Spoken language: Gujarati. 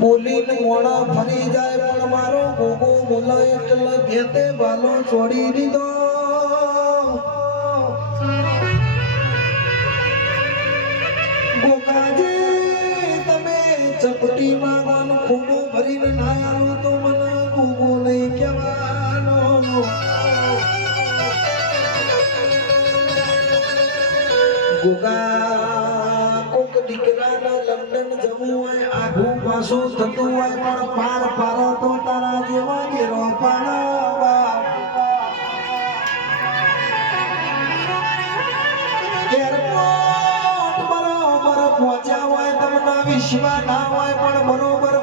બોલીને મોણા ફરી જાય પણ મારો ગોગો બોલાય એટલે ઘેતે બાલો છોડી દીધો. ગોગાજી તમે ચપટી માં ખૂબ ભરીને ના આવો તો મને ગોગો નહીં કહેવાનો. ગોગા કોક દીકરાના લંડન જવું હોય આઘું પાછું થતું હોય પણ પાર પારો તો તારા જેવા ઘેરો પાડવા. એરપોર્ટ બરોબર પહોંચ્યા હોય તમને વિશ્વાસ ના હોય પણ બરોબર